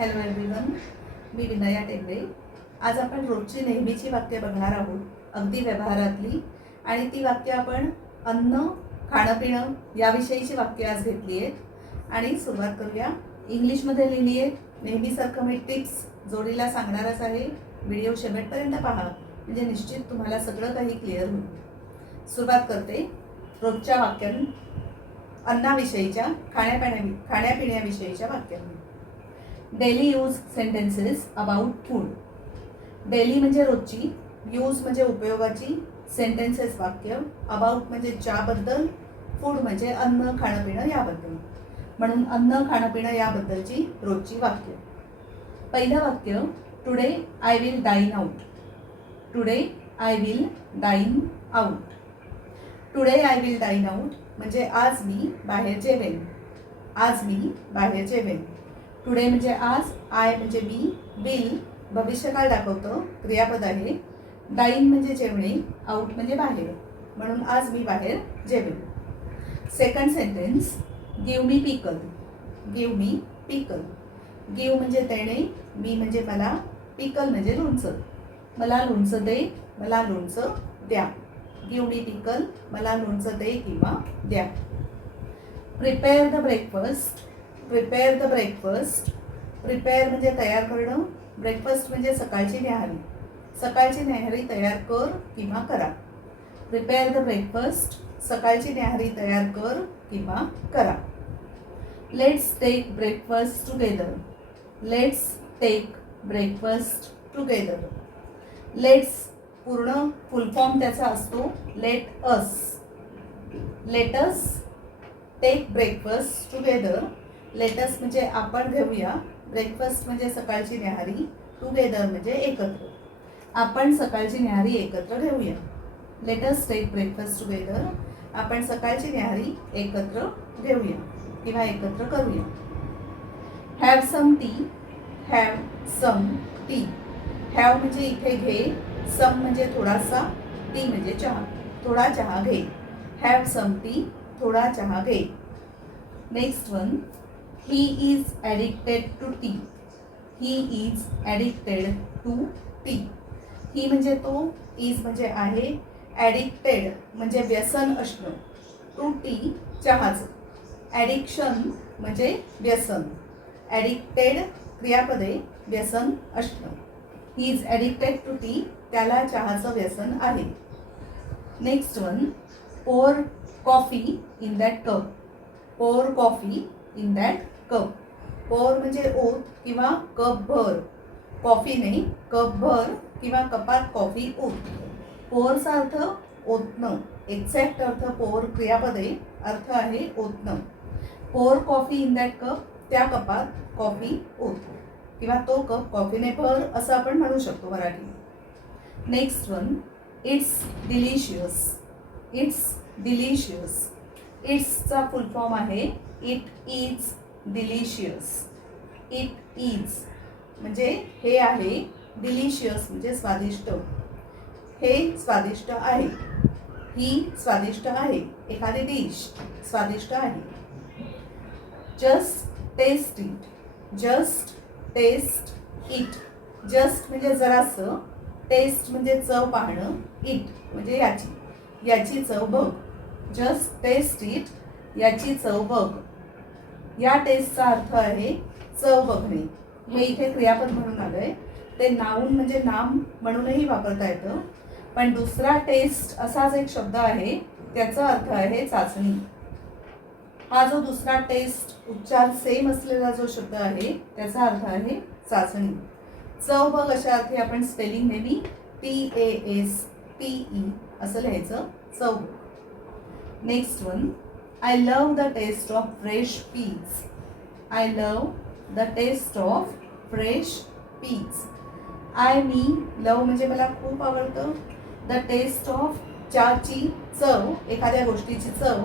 Hello everyone मी विनया टेंबे आज आपण रोजची नेहमीची वाक्य बघणार आहोत अगदी व्यवहारातली. आणि ती वाक्य आपण अन्न खाणं पिणं याविषयीची वाक्य आज घेतली आहेत आणि सुरुवात करूया. इंग्लिशमध्ये लिहिली आहे. नेहमीसारखं मी टिप्स जोडीला सांगणारच आहे. व्हिडिओ शेवटपर्यंत पहा. म्हणजे निश्चित तुम्हाला सगळं काही क्लिअर होईल. सुरुवात करते. रोजच्या वाक्यां अन्नाविषयीच्या खाण्यापिण्या खाण्यापिण्याविषयीच्या वाक्यांनी daily use sentences about food. Daily म्हणजे रोजची यूज म्हणजे उपयोगाची सेंटेन्सेस वाक्य अबाउट म्हणजे ज्याबद्दल फूड म्हणजे अन्न खाणं पिणं याबद्दल. म्हणून अन्न खाणं पिणं याबद्दलची रोजची वाक्य. पहिलं वाक्य today I will dine out today I will dine out today I will dine out म्हणजे आज मी बाहेर जेवेन. आज मी बाहेर जेवेन. टुडे म्हणजे आज आय म्हणजे मी विल भविष्यकाळ दाखवतं क्रियापद आहे डाईन म्हणजे जेवणे आऊट म्हणजे बाहेर. म्हणून आज मी बाहेर जेवेन. Second sentence give me pickle give me pickle give म्हणजे देणे मी म्हणजे मला पिकल म्हणजे लोणचं. मला लोणचं दे मला लोणचं द्या. गिव मी पिकल मला लोणचं दे किंवा द्या. Prepare the breakfast prepare the breakfast prepare म्हणजे तयार करणं. ब्रेकफास्ट म्हणजे सकाळची न्याहारी. सकाळची न्याहारी तयार कर किंवा करा. प्रिपेअर द ब्रेकफास्ट सकाळची न्याहारी तयार कर किंवा करा. Let's take breakfast together let's take breakfast together let's पूर्ण फुल फॉर्म त्याचा असतो. Let us let's take breakfast together let's म्हणजे आपण घेऊया. ब्रेकफास्ट म्हणजे सकाळची न्याहारी टुगेदर म्हणजे एकत्र. आपण सकाळची न्याहारी एकत्र घेऊया. लेटस टेक ब्रेकफास्ट टुगेदर आपण सकाळची न्याहारी एकत्र घेऊया किंवा एकत्र करूया. Have some tea have some tea have म्हणजे इथे घे. सम म्हणजे थोडासा. टी म्हणजे चहा. थोडा चहा घे. हॅव सम टी थोडा चहा घे. Next one he is addicted to tea he is addicted to tea he म्हणजे तो इज म्हणजे आहे ॲडिक्टेड म्हणजे व्यसन असणं. टू टी चहाचं. ॲडिक्शन म्हणजे व्यसन. ॲडिक्टेड क्रियापदे व्यसन असणं. He is addicted to tea त्याला चहाचं व्यसन आहे. Next one pour coffee in that cup pour coffee in that cup pour म्हणजे ओत किंवा कप भर कॉफी नाही कप भर किंवा कपात कॉफी ओत. पोअरचा अर्थ ओतणं. एक्झॅक्ट अर्थ पोअर क्रियापदे अर्थ आहे ओतणं. Pour coffee in that cup त्या कपात कॉफी ओत. किंवा तो कप कॉफीने भर असं आपण म्हणू शकतो Marathi. Next one it's delicious it's delicious इट्सचा full form आहे it is delicious it is म्हणजे हे आहे डिलिशियस म्हणजे स्वादिष्ट. हे स्वादिष्ट आहे. ही स्वादिष्ट आहे. एखादी डिश स्वादिष्ट आहे. Just taste it just taste it just म्हणजे जरासं. टेस्ट म्हणजे चव पाहणं. इट म्हणजे याची. याची चव बघ. जस्ट टेस्ट इट याची चव बघ. या टेस्टचा अर्थ आहे चव बघणे. हे इथे क्रियापद म्हणून आलंय. ते नाऊन म्हणजे नाम म्हणूनही वापरता येतं. पण दुसरा टेस्ट असाच एक शब्द आहे त्याचा अर्थ आहे चाचणी. हा जो दुसरा टेस्ट उच्चार सेम असलेला जो शब्द आहे त्याचा अर्थ आहे चाचणी. चव बघ अशा अर्थी आपण स्पेलिंग नेहमी T A S P E असं लिहायचं. चव. Next one I love the taste of fresh peas I love the taste of fresh peas I me love म्हणजे मला खूप आवडतं. द टेस्ट ऑफ चहाची चव एखाद्या गोष्टीची चव.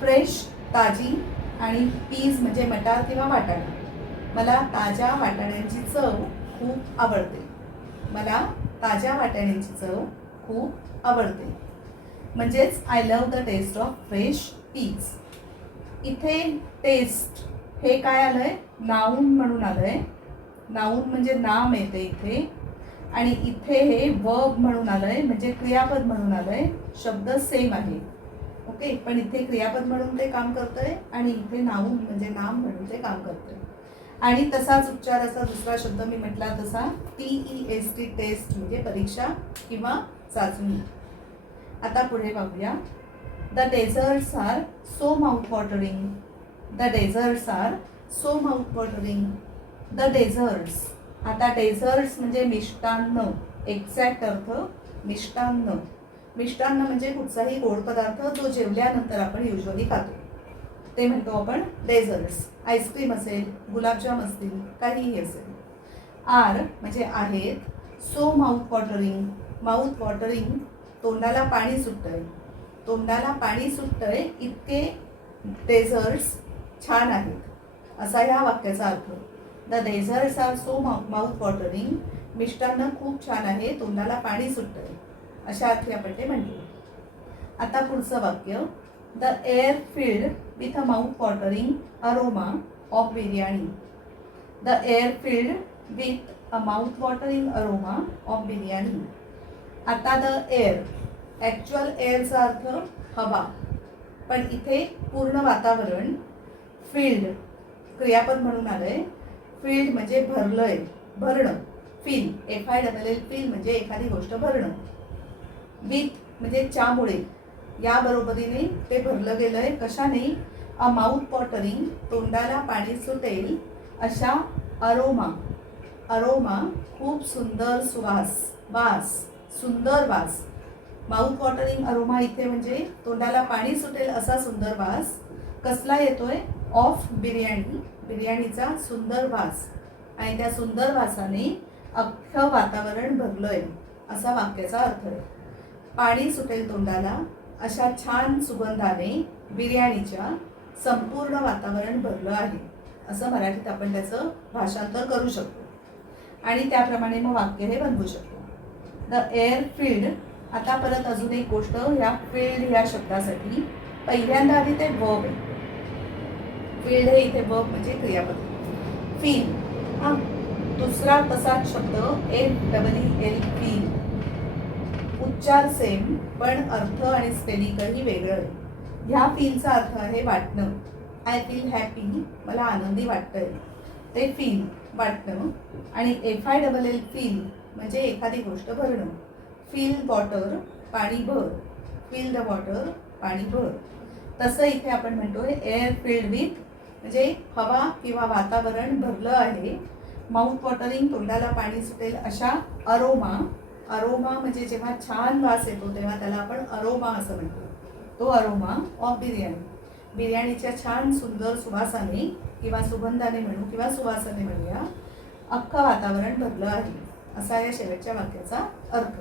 फ्रेश ताजी आणि पीज म्हणजे मटार किंवा वाटाणा. मला ताज्या वाटाण्यांची चव खूप आवडते. मला ताज्या वाटाण्यांची चव खूप आवडते. म्हणजेच I love the taste of fresh तीच इथे टेस्ट हे काय आलं आहे नाऊन म्हणून आलं आहे नाऊन म्हणजे नाम येते इथे. आणि इथे हे वर्ब म्हणून आलं आहे म्हणजे क्रियापद म्हणून आलं आहे शब्द सेम आहे. ओके पण इथे क्रियापद म्हणून ते काम करतंय आणि इथे नाऊन म्हणजे नाम म्हणून ते काम करतंय. आणि तसाच उच्चाराचा दुसरा शब्द मी म्हटला तसा T E S T test म्हणजे परीक्षा किंवा चाचणी. आता पुढे पाहूया. The desserts are so mouth watering the desserts are so mouth watering the desserts आता डेझर्ट्स म्हणजे मिष्टान्न. एक्झॅक्ट अर्थ मिष्टान्न. मिष्टान्न म्हणजे कुठचाही गोड पदार्थ जो जेवल्यानंतर आपण युजली खातो. ते म्हणतो आपण डेझर्ट्स आईस्क्रीम असेल गुलाबजाम असतील काहीही असेल. आर म्हणजे आहेत so mouth watering mouth watering तोंडाला पाणी सुटतं तोंडाला पाणी सुटतंय इतके डेझर्ट्स छान आहेत. असा ह्या वाक्याचा अर्थ. The desserts are so mouth watering मिष्टान्न खूप छान आहे तोंडाला पाणी सुटतंय. अशा अर्थी आपण ते म्हणतो आता पुढचं वाक्य. The air filled with a mouth watering aroma of biryani the air filled with a mouth watering aroma of biryani आता द एअर ॲक्च्युअल एअरचा अर्थ हवा. पण इथे पूर्ण वातावरण फील्ड क्रियापद म्हणून आलं आहे फील्ड म्हणजे भरलं आहे भरणं. Fill F I double L fill म्हणजे एखादी गोष्ट भरणं. विथ म्हणजे च्यामुळे. या बरोबरीने ते भरलं गेलं आहे कशाने? अ माउथ पॉटरिंग तोंडाला पाणी सुटेल अशा अरोमा अरोमा खूप सुंदर सुवास वास सुंदर वास. माउथ वॉटरिंग अरोमा इथे म्हणजे तोंडाला पाणी सुटेल असा सुंदर वास. कसला येतोय? ऑफ बिर्याणी. बिर्याणीचा सुंदर वास. आणि त्या सुंदर वासाने अख्खं वातावरण भरलंय. असा वाक्याचा अर्थ आहे. पाणी सुटेल तोंडाला. अशा छान सुगंधाने बिर्याणीच्या संपूर्ण वातावरण भरलं आहे. असं मराठीत आपण त्याचं भाषांतर करू शकतो. आणि त्याप्रमाणे मग वाक्य हे बनवू शकतो. द एअर फील्ड आता परत अजून एक गोष्ट ह्या फील्ड ह्या शब्दासाठी पहिल्यांदा आधी ते वर्ब आहे. फील्ड हे इथे वर्ब म्हणजे क्रियापद. फील हा दुसरा तसाच शब्द एल डबल एल फील उच्चार सेम पण अर्थ आणि स्पेलिंगही वेगळं आहे. ह्या फीलचा अर्थ आहे वाटणं. आय फील हॅपी मला आनंदी वाटतंय. ते फील वाटणं. आणि F I double L fill म्हणजे एखादी गोष्ट भरणं. फील वॉटर पाणी भर. फील द वॉटर पाणी भर. तसं इथे आपण म्हणतो एअर फिल्ड विथ म्हणजे हवा किंवा वातावरण भरलं आहे. माउथ वॉटरिंग तोंडाला पाणी सुटेल अशा अरोमा अरोमा म्हणजे जेव्हा छान वास येतो तेव्हा त्याला आपण अरोमा असं म्हणतो. तो अरोमा ऑफ बिर्याणी बिर्याणीच्या छान सुंदर सुवासाने किंवा सुगंधाने म्हणू किंवा सुवासाने म्हणूया अख्खं वातावरण भरलं आहे. असा या शेवटच्या वाक्याचा अर्थ.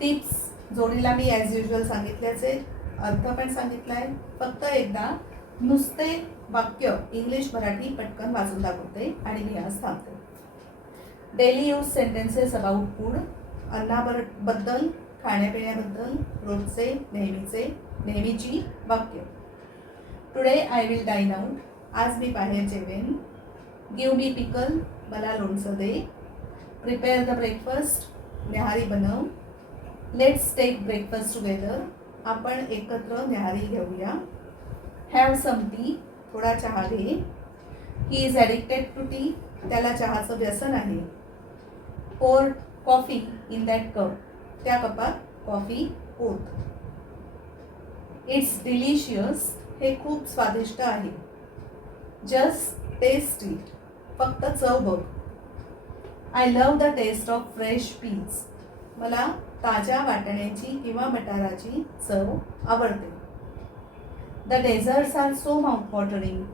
टिप्स जोडीला मी ॲज युजल सांगितल्याचे अर्थ पण सांगितला आहे. फक्त एकदा नुसते वाक्य इंग्लिश मराठी पटकन वाचून दाखवते आणि मी आज थांबते daily use sentences about food अन्नाबरबद्दल खाण्यापिण्याबद्दल रोजचे नेहमीचे नेहमीची वाक्य. Today I will dine out आज मी बाहेर जेवेन. गिव मी पिकल मला लोणचं दे. प्रिपेअर द ब्रेकफास्ट न्याहारी बनव. लेट्स टेक ब्रेकफास्ट टुगेदर आपण एकत्र न्याहारी घेऊया. हॅव सम टी थोडा चहा घे he is addicted to tea त्याला चहाचं व्यसन आहे. पोर कॉफी इन दॅट कप त्या कपात कॉफी पोत इट्स डिलिशियस हे खूप स्वादिष्ट आहे. जस्ट टेस्ट इट फक्त चव बघ. I love the taste of fresh peas मला ताज्या वाटण्याची किंवा मटाराची चव आवडते. The desserts are so mouth watering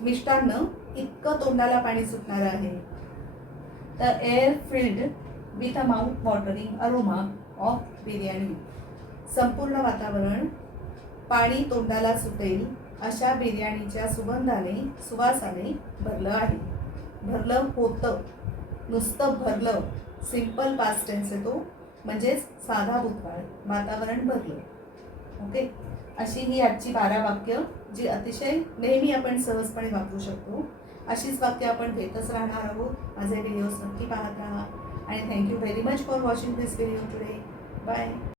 मिष्टान्न इतकं तोंडाला पाणी सुटणार आहे. The air filled with a mouth watering aroma of biryani संपूर्ण वातावरण पाणी तोंडाला सुटेल अशा बिर्याणीच्या सुगंधाने सुवासाने भरलं आहे. भरलं होतं. नुसतं भरलं. सिंपल पास्टेन्स येतो म्हणजेच साधा भूतकाळ वातावरण भरलं. ओके? अशी ही आजची बारा वाक्य जी अतिशय नेहमी आपण सहजपणे वापरू शकतो. अशीच वाक्य आपण घेतच राहणार आहोत. माझे व्हिडिओज नक्की पाहत राहा. आणि thank you very much for watching this video today bye